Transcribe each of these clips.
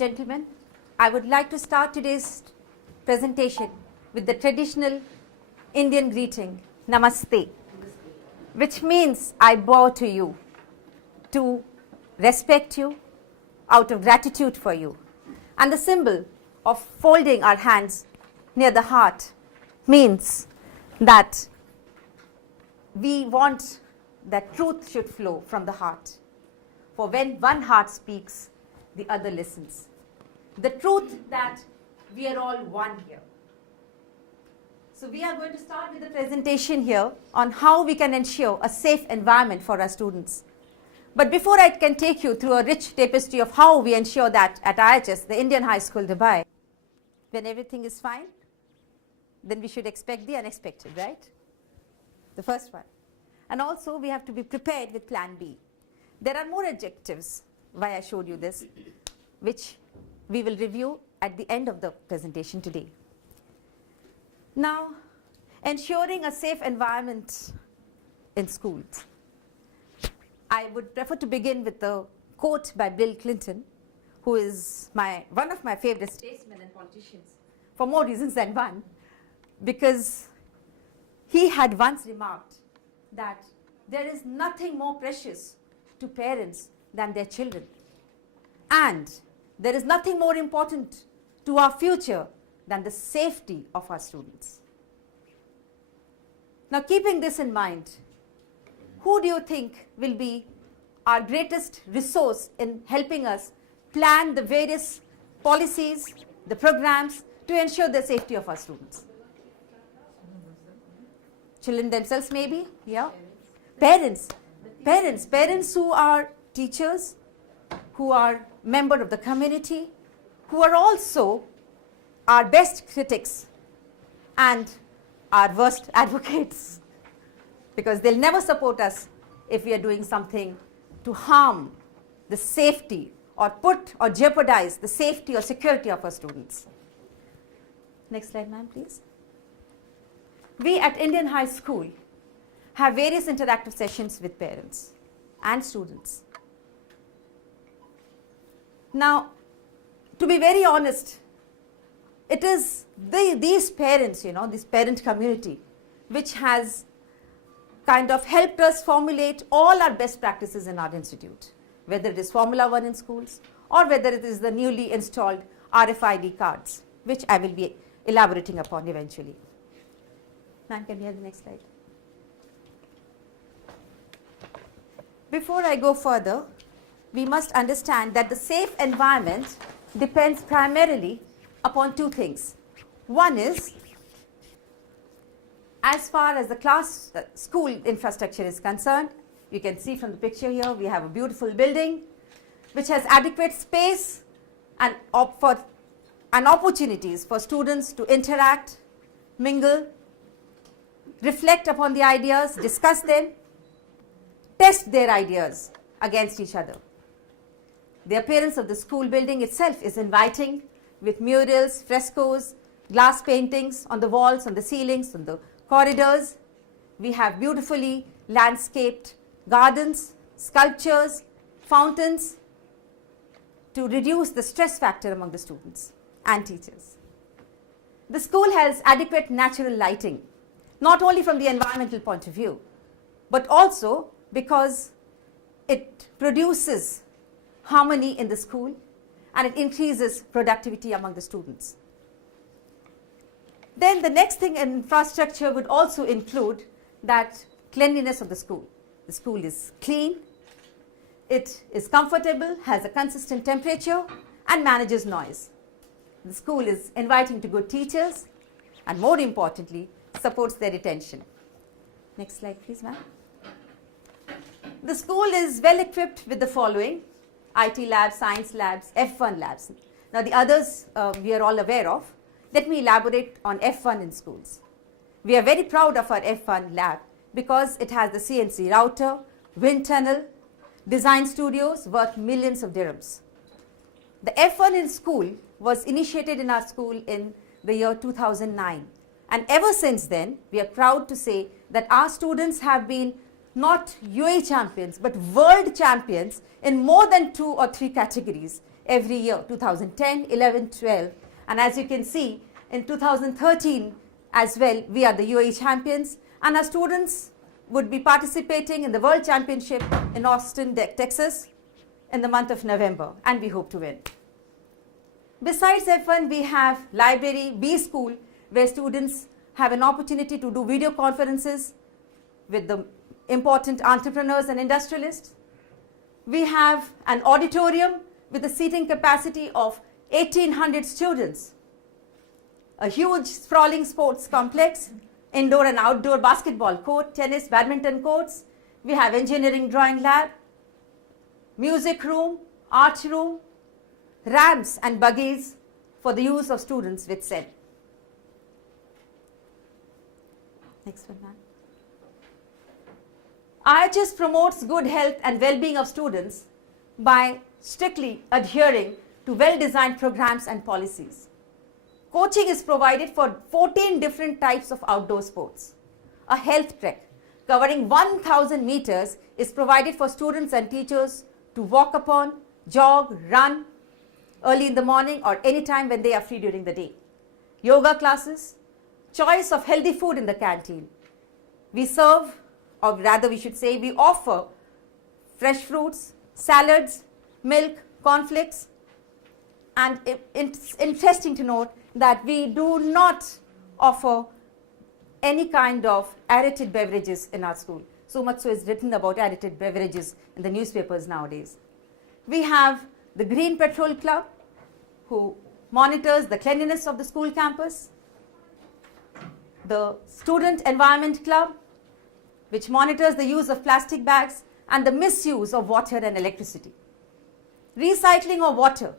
and gentlemen, I would like to start today's presentation with the traditional Indian greeting, Namaste, which means I bow to you, to respect you, out of gratitude for you. And the symbol of folding our hands near the heart means that we want that truth should flow from the heart. For when one heart speaks, the other listens. The truth that we are all one here. So we are going to start with the presentation here on how we can ensure a safe environment for our students. But before I can take you through a rich tapestry of how we ensure that at IHS, the Indian High School, Dubai, when everything is fine, then we should expect the unexpected, right? The first one. And also we have to be prepared with plan B. There are more adjectives why I showed you this, which we will review at the end of the presentation today. Now, ensuring a safe environment in schools. I would prefer to begin with a quote by Bill Clinton, who is one of my favorite statesmen and politicians, for more reasons than one, because he had once remarked that there is nothing more precious to parents than their children. And there is nothing more important to our future than the safety of our students. Now, keeping this in mind, who do you think will be our greatest resource in helping us plan the various policies, the programs to ensure the safety of our students? Children themselves maybe? Yeah. Parents who are teachers, who are member of the community, who are also our best critics and our worst advocates, because they'll never support us if we are doing something to harm the safety or put or jeopardize the safety or security of our students. Next slide, ma'am, please. We at Indian High School have various interactive sessions with parents and students. Now, to be very honest, it is these parents, this parent community, which has kind of helped us formulate all our best practices in our institute, whether it is Formula 1 in schools or whether it is the newly installed RFID cards, which I will be elaborating upon eventually. Ma'am, can we have the next slide? Before I go further, we must understand that the safe environment depends primarily upon two things. One is, as far as the school infrastructure is concerned, you can see from the picture here, we have a beautiful building which has adequate space and opportunities for students to interact, mingle, reflect upon the ideas, discuss them, test their ideas against each other. The appearance of the school building itself is inviting, with murals, frescoes, glass paintings on the walls, on the ceilings, on the corridors. We have beautifully landscaped gardens, sculptures, fountains to reduce the stress factor among the students and teachers. The school has adequate natural lighting, not only from the environmental point of view, but also because it produces harmony in the school and it increases productivity among the students. Then the next thing in infrastructure would also include that cleanliness of the school. The school is clean, it is comfortable, has a consistent temperature and manages noise. The school is inviting to good teachers and more importantly, supports their retention. Next slide please, ma'am. The school is well equipped with the following: IT labs, science labs, F1 labs. Now the others we are all aware of. Let me elaborate on F1 in schools. We are very proud of our F1 lab because it has the CNC router, wind tunnel, design studios worth millions of dirhams. The F1 in school was initiated in our school in the year 2009. And ever since then, we are proud to say that our students have been not UAE champions, but world champions in more than 2 or 3 categories every year, 2010, 11, 12. And as you can see, in 2013 as well, we are the UAE champions. And our students would be participating in the World Championship in Austin, Texas in the month of November. And we hope to win. Besides F1, we have library, B School, where students have an opportunity to do video conferences with the important entrepreneurs and industrialists. We have an auditorium with a seating capacity of 1,800 students. A huge sprawling sports complex, indoor and outdoor basketball court, tennis, badminton courts. We have engineering drawing lab, music room, art room, ramps and buggies for the use of students with SEN. Next one, ma'am. IHS promotes good health and well-being of students by strictly adhering to well-designed programs and policies. Coaching is provided for 14 different types of outdoor sports. A health trek covering 1,000 meters is provided for students and teachers to walk upon, jog, run early in the morning or any time when they are free during the day. Yoga classes, choice of healthy food in the canteen. We serve, or rather we should say we offer fresh fruits, salads, milk, cornflakes, and it's interesting to note that we do not offer any kind of added beverages in our school. So much so is written about added beverages in the newspapers nowadays. We have the Green Patrol Club, who monitors the cleanliness of the school campus. The Student Environment Club, which monitors the use of plastic bags and the misuse of water and electricity. Recycling of water,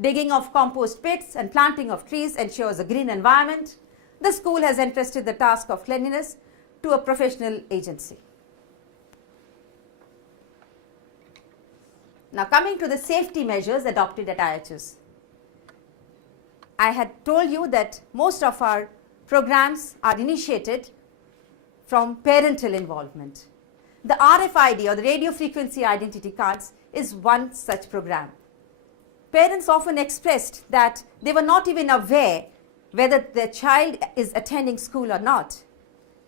digging of compost pits and planting of trees ensures a green environment. The school has entrusted the task of cleanliness to a professional agency. Now coming to the safety measures adopted at IHS. I had told you that most of our programs are initiated from parental involvement. The RFID, or the radio frequency identity cards, is one such program. Parents often expressed that they were not even aware whether their child is attending school or not,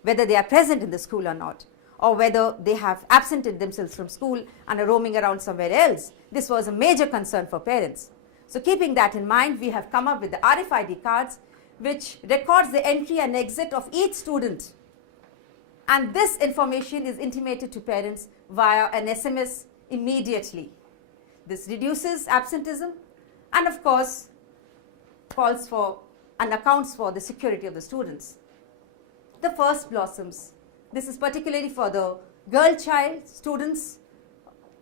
whether they are present in the school or not, or whether they have absented themselves from school and are roaming around somewhere else. This was a major concern for parents. So keeping that in mind, we have come up with the RFID cards, which records the entry and exit of each student. And this information is intimated to parents via an SMS immediately. This reduces absenteeism and of course calls for and accounts for the security of the students. The first blossoms. This is particularly for the girl child students.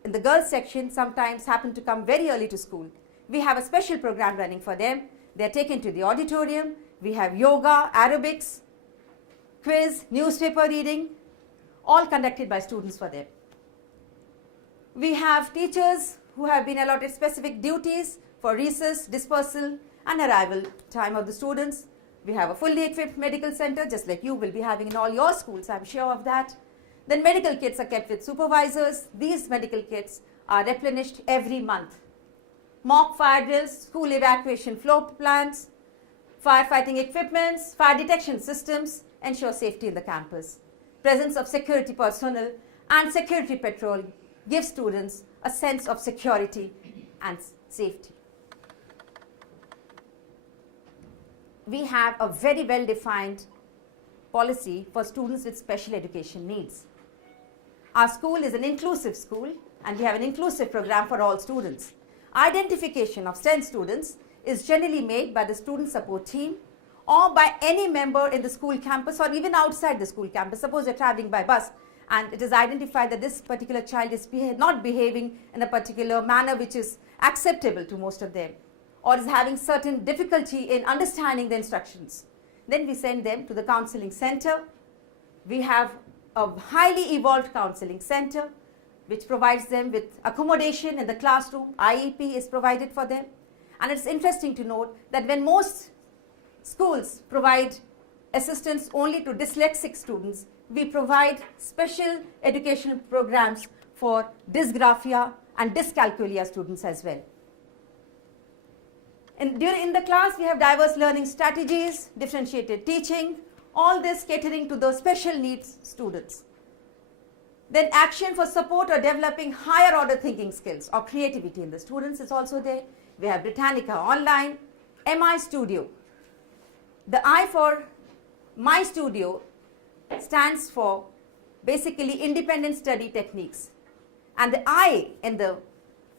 In the girls section sometimes happen to come very early to school. We have a special program running for them. They are taken to the auditorium. We have yoga, aerobics, quiz, newspaper reading, all conducted by students for them. We have teachers who have been allotted specific duties for recess, dispersal and arrival time of the students. We have a fully equipped medical center, just like you will be having in all your schools, I'm sure of that. Then medical kits are kept with supervisors. These medical kits are replenished every month. Mock fire drills, school evacuation floor plans, firefighting equipments, fire detection systems ensure safety in the campus. Presence of security personnel and security patrol give students a sense of security and safety. We have a very well-defined policy for students with special education needs. Our school is an inclusive school and we have an inclusive program for all students. Identification of STEM students is generally made by the student support team or by any member in the school campus or even outside the school campus. Suppose you're traveling by bus and it is identified that this particular child is not behaving in a particular manner which is acceptable to most of them, or is having certain difficulty in understanding the instructions. Then we send them to the counseling center. We have a highly evolved counseling center which provides them with accommodation in the classroom. IEP is provided for them. And it's interesting to note that when most schools provide assistance only to dyslexic students, we provide special educational programs for dysgraphia and dyscalculia students as well. In the class, we have diverse learning strategies, differentiated teaching, all this catering to the special needs students. Then action for support or developing higher order thinking skills or creativity in the students is also there. We have Britannica Online, MI Studio. The I for My Studio stands for basically independent study techniques. And the I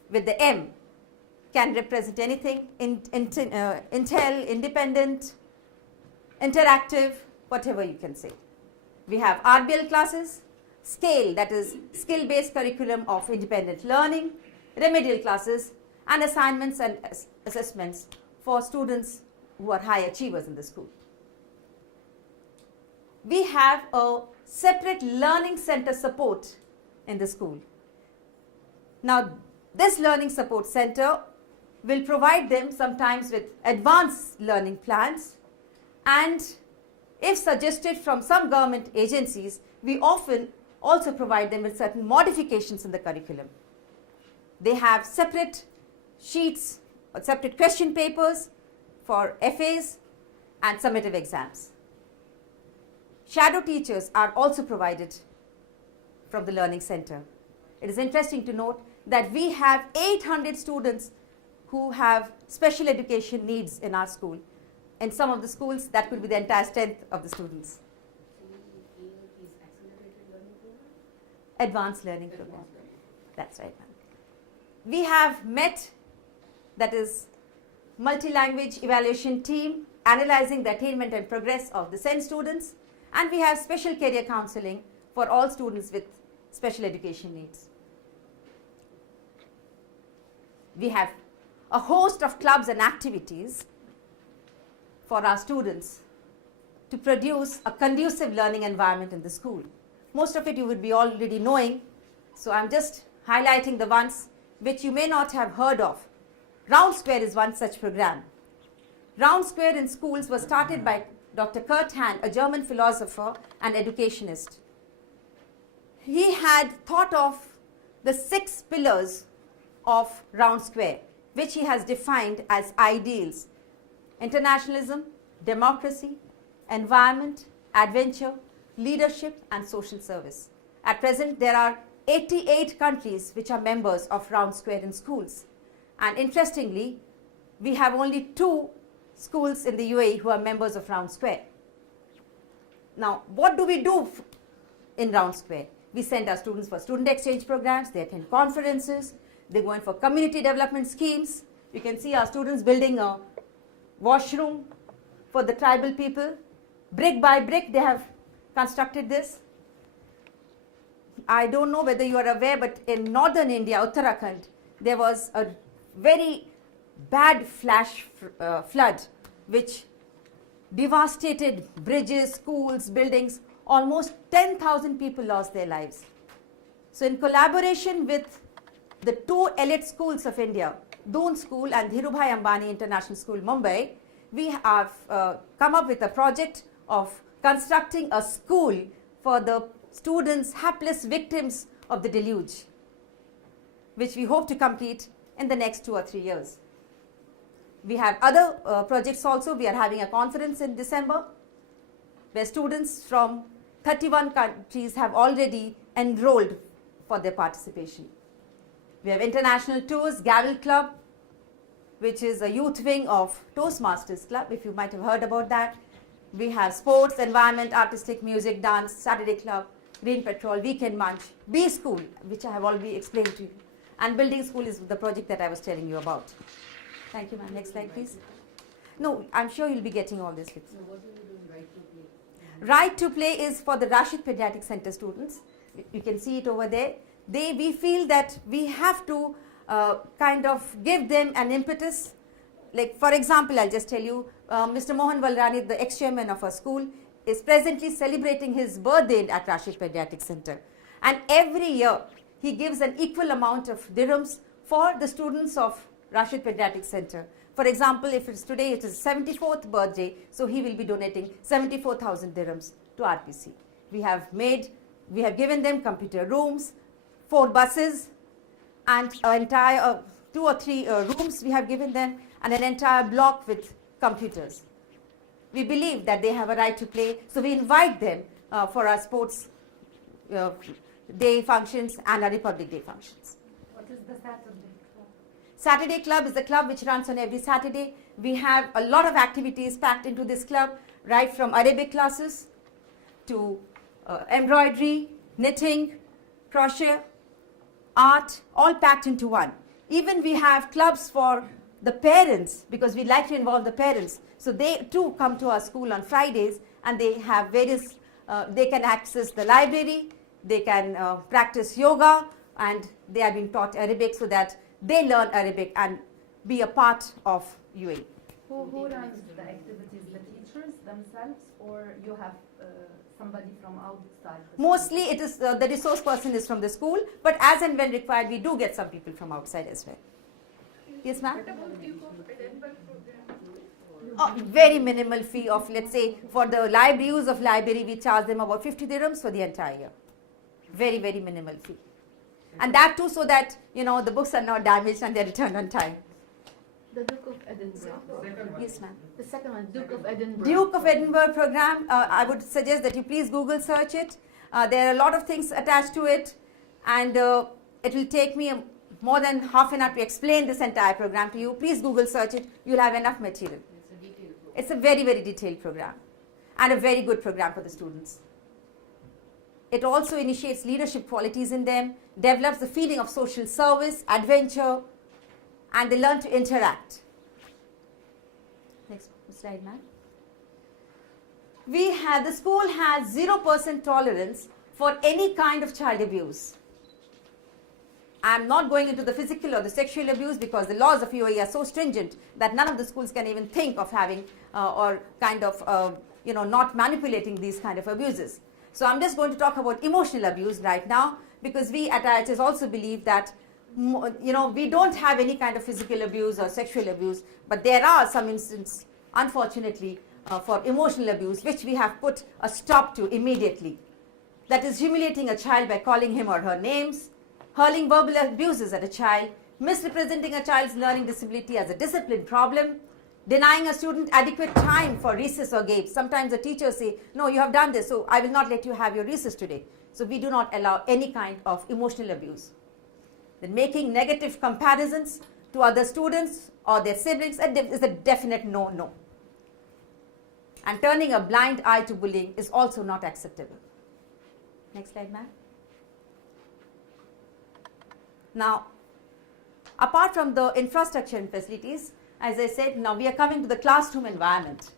with the M can represent anything, Intel, independent, interactive, whatever you can say. We have RBL classes, SCALE, that is skill-based curriculum of independent learning, remedial classes, and assignments and assessments for students who are high achievers in the school. We have a separate learning center support in the school. Now, this learning support center will provide them sometimes with advanced learning plans, and if suggested from some government agencies, we often also provide them with certain modifications in the curriculum. They have separate sheets or separate question papers for FAs and summative exams. Shadow teachers are also provided from the Learning Center. It is interesting to note that we have 800 students who have special education needs in our school. In some of the schools, that could be the entire strength of the students. Advanced learning program. That's right, ma'am. We have MET, that is multi-language evaluation team, analyzing the attainment and progress of the SEN students, and we have special career counseling for all students with special education needs. We have a host of clubs and activities for our students to produce a conducive learning environment in the school. Most of it you would be already knowing, so I'm just highlighting the ones which you may not have heard of. Round Square is one such program. Round Square in schools was started by Dr. Kurt Hand, a German philosopher and educationist. He had thought of the 6 pillars of Round Square, which he has defined as ideals: internationalism, democracy, environment, adventure, leadership, and social service. At present, there are 88 countries which are members of Round Square in schools. And interestingly, we have only 2 schools in the UAE who are members of Round Square. Now, what do we do in Round Square? We send our students for student exchange programs, they attend conferences, they go in for community development schemes. You can see our students building a washroom for the tribal people. Brick by brick, they have constructed this. I don't know whether you are aware, but in northern India, Uttarakhand, there was a very bad flash flood which devastated bridges, schools, buildings. Almost 10,000 people lost their lives. So in collaboration with the 2 elite schools of India, Doon School and Dhirubhai Ambani International School, Mumbai, we have come up with a project of constructing a school for the students, hapless victims of the deluge, which we hope to complete in the next 2 or 3 years. We have other projects also. We are having a conference in December where students from 31 countries have already enrolled for their participation. We have international tours, Gavel Club, which is a youth wing of Toastmasters Club, if you might have heard about that. We have sports, environment, artistic, music, dance, Saturday Club, Green Patrol, Weekend Munch, B School, which I have already explained to you. And Building School is the project that I was telling you about. Thank you, ma'am. Next slide, please. No, I'm sure you'll be getting all this with you. So what are you doing Right to Play? Right to Play is for the Rashid Pediatric Center students. You can see it over there. We feel that we have to kind of give them an impetus. Like, for example, I'll just tell you, Mr. Mohan Valrani, the ex-chairman of our school, is presently celebrating his birthday at Rashid Pediatric Center. And every year, he gives an equal amount of dirhams for the students of Rashid Pediatric Center. For example, if it's today, it is 74th birthday, so he will be donating 74,000 dirhams to RPC. We have given them computer rooms, 4 buses, and entire 2 or 3 rooms we have given them, and an entire block with computers. We believe that they have a right to play, so we invite them for our sports day functions and our Republic Day functions. What is the Saturday club? Saturday Club is the club which runs on every Saturday. We have a lot of activities packed into this club, right from Arabic classes to embroidery, knitting, crochet, art, all packed into one. Even we have clubs for the parents, because we like to involve the parents. So they too come to our school on Fridays, and they have various, they can access the library, they can practice yoga, and they are being taught Arabic so that they learn Arabic and be a part of UAE. Who runs the activities, the teachers themselves, or you have somebody from outside? Mostly it is the resource person is from the school, but as and when required, we do get some people from outside as well. Yes, ma'am? Very minimal fee of, let's say, for the library use of library, we charge them about 50 dirhams for the entire year. Very, very minimal fee. And that too so that, you know, the books are not damaged and they're returned on time. The Duke of Edinburgh. Yes, ma'am. The second one, Duke of Edinburgh. Duke of Edinburgh program, I would suggest that you please Google search it. There are a lot of things attached to it, and it will take me more than half an hour to explain this entire program to you. Please Google search it. You'll have enough material. It's a detailed program. It's a very, very detailed program and a very good program for the students. It also initiates leadership qualities in them, develops the feeling of social service, adventure, and they learn to interact. Next slide, ma'am. The school has 0% tolerance for any kind of child abuse. I'm not going into the physical or the sexual abuse because the laws of UAE are so stringent that none of the schools can even think of having or kind of, not manipulating these kind of abuses. So I'm just going to talk about emotional abuse right now, because we at IHS also believe that, we don't have any kind of physical abuse or sexual abuse, but there are some instances, unfortunately, for emotional abuse, which we have put a stop to immediately. That is humiliating a child by calling him or her names, hurling verbal abuses at a child, misrepresenting a child's learning disability as a discipline problem, denying a student adequate time for recess or games. Sometimes the teachers say, no, you have done this, so I will not let you have your recess today. So we do not allow any kind of emotional abuse. Then making negative comparisons to other students or their siblings is a definite no-no. And turning a blind eye to bullying is also not acceptable. Next slide, ma'am. Now, apart from the infrastructure and facilities, as I said, now we are coming to the classroom environment.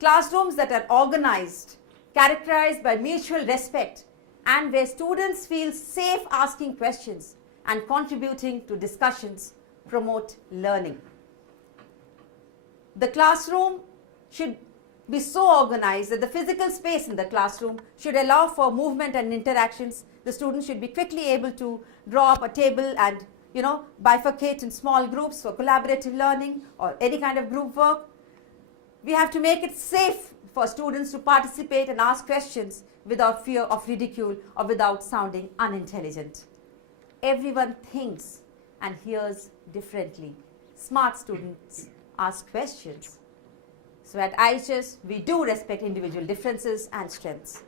Classrooms that are organized, characterized by mutual respect, and where students feel safe asking questions and contributing to discussions promote learning. The classroom should be so organized that the physical space in the classroom should allow for movement and interactions. The students should be quickly able to draw up a table and bifurcate in small groups for collaborative learning or any kind of group work. We have to make it safe for students to participate and ask questions without fear of ridicule or without sounding unintelligent. Everyone thinks and hears differently. Smart students ask questions. So at IHS, we do respect individual differences and strengths.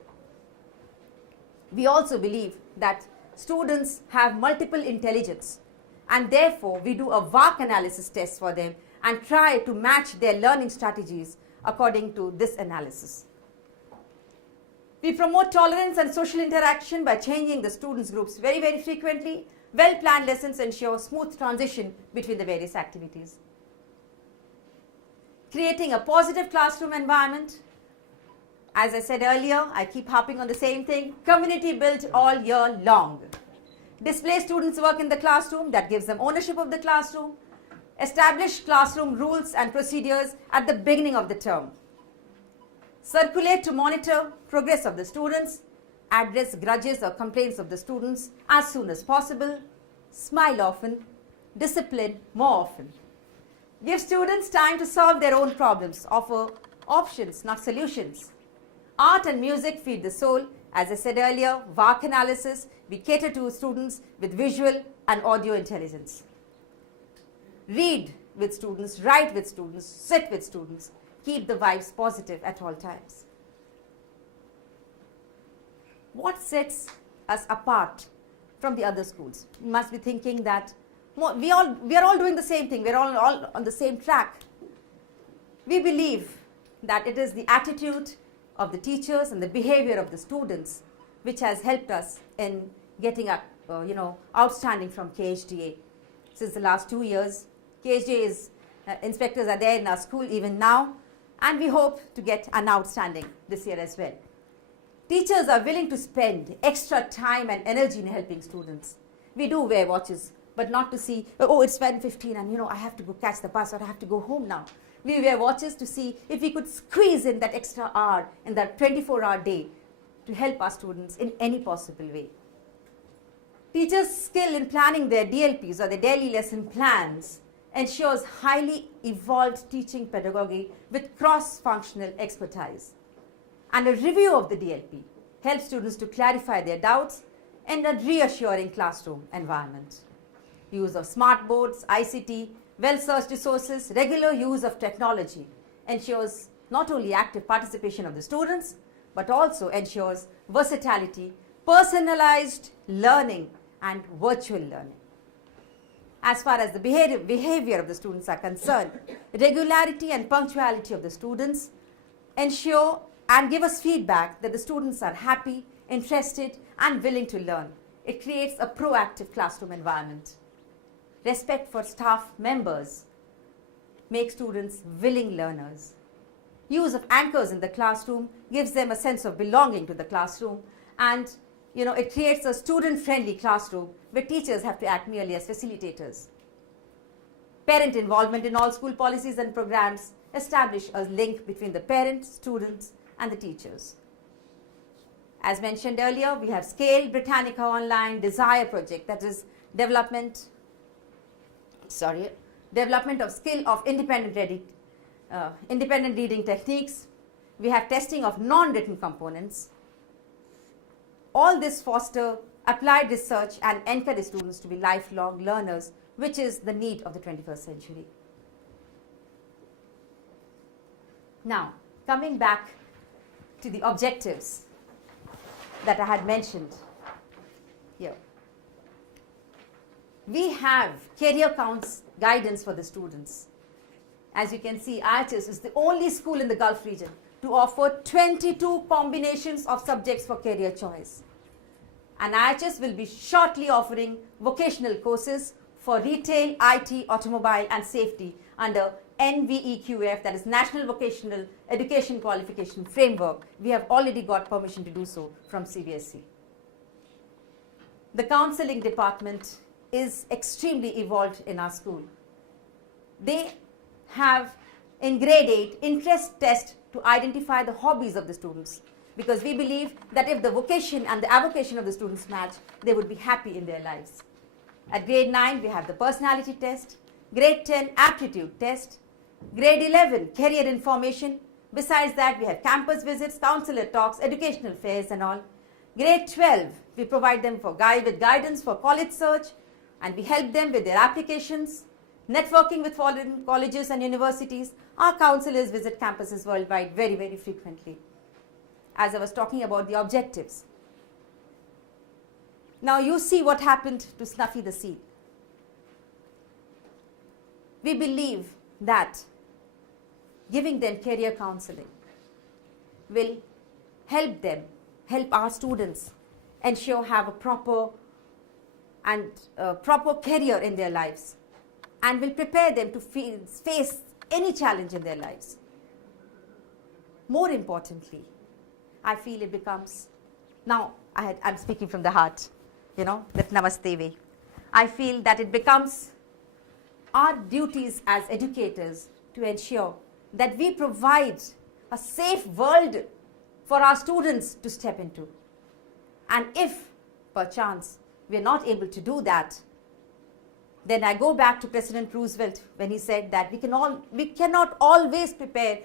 We also believe that students have multiple intelligence, and therefore we do a VARC analysis test for them and try to match their learning strategies according to this analysis. We promote tolerance and social interaction by changing the students' groups very, very frequently. Well-planned lessons ensure smooth transition between the various activities. Creating a positive classroom environment. As I said earlier, I keep harping on the same thing. Community built all year long. Display students' work in the classroom, that gives them ownership of the classroom. Establish classroom rules and procedures at the beginning of the term. Circulate to monitor progress of the students. Address grudges or complaints of the students as soon as possible. Smile often. Discipline more often. Give students time to solve their own problems. Offer options, not solutions. Art and music feed the soul. As I said earlier, VARC analysis, we cater to students with visual and audio intelligence. Read with students, write with students, sit with students, keep the vibes positive at all times. What sets us apart from the other schools? You must be thinking that we are all doing the same thing, we are all on the same track. We believe that it is the attitude of the teachers and the behavior of the students which has helped us in getting outstanding from KHDA. Since the last 2 years, KHDA inspectors are there in our school even now, and we hope to get an outstanding this year as well. Teachers are willing to spend extra time and energy in helping students. We do wear watches, but not to see, oh, it's 10:15 and I have to go catch the bus or I have to go home now. We wear watches to see if we could squeeze in that extra hour in that 24-hour day to help our students in any possible way. Teachers' skill in planning their DLPs or their daily lesson plans ensures highly evolved teaching pedagogy with cross-functional expertise. And a review of the DLP helps students to clarify their doubts in a reassuring classroom environment. Use of smart boards, ICT, well-searched resources, regular use of technology ensures not only active participation of the students, but also ensures versatility, personalized learning, and virtual learning. As far as the behavior of the students are concerned, regularity and punctuality of the students ensure and give us feedback that the students are happy, interested, and willing to learn. It creates a proactive classroom environment. Respect for staff members makes students willing learners. Use of anchors in the classroom gives them a sense of belonging to the classroom, and it creates a student-friendly classroom where teachers have to act merely as facilitators. Parent involvement in all school policies and programs establish a link between the parents, students, and the teachers. As mentioned earlier, we have Scale, Britannica Online, Desire project, that is development of skill of independent reading techniques. We have testing of non-written components. All this foster applied research and encourage students to be lifelong learners, which is the need of the 21st century. Now, coming back to the objectives that I had mentioned here. We have career counts guidance for the students. As you can see, IHS is the only school in the Gulf region to offer 22 combinations of subjects for career choice. And IHS will be shortly offering vocational courses for retail, IT, automobile, and safety under NVEQF, that is National Vocational Education Qualification Framework. We have already got permission to do so from CBSE. The counseling department is extremely evolved in our school. They have in grade 8 interest test to identify the hobbies of the students, because we believe that if the vocation and the avocation of the students match, they would be happy in their lives. At grade 9, we have the personality test, grade 10 aptitude test, grade 11 career information. Besides that, we have campus visits, counselor talks, educational fairs and all. Grade 12, we provide them with guidance for college search, and we help them with their applications, networking with foreign colleges and universities. Our counselors visit campuses worldwide very, very frequently. As I was talking about the objectives. Now you see what happened to Snuffy the Seal. We believe that giving them career counseling will help them, help our students ensure have a proper career in their lives, and will prepare them to face any challenge in their lives. More importantly, I feel it becomes, now I'm speaking from the heart, that namaste way. I feel that it becomes our duties as educators to ensure that we provide a safe world for our students to step into. And if, perchance, we are not able to do that, then I go back to President Roosevelt when he said that we cannot always prepare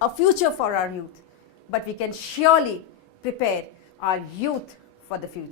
a future for our youth, but we can surely prepare our youth for the future.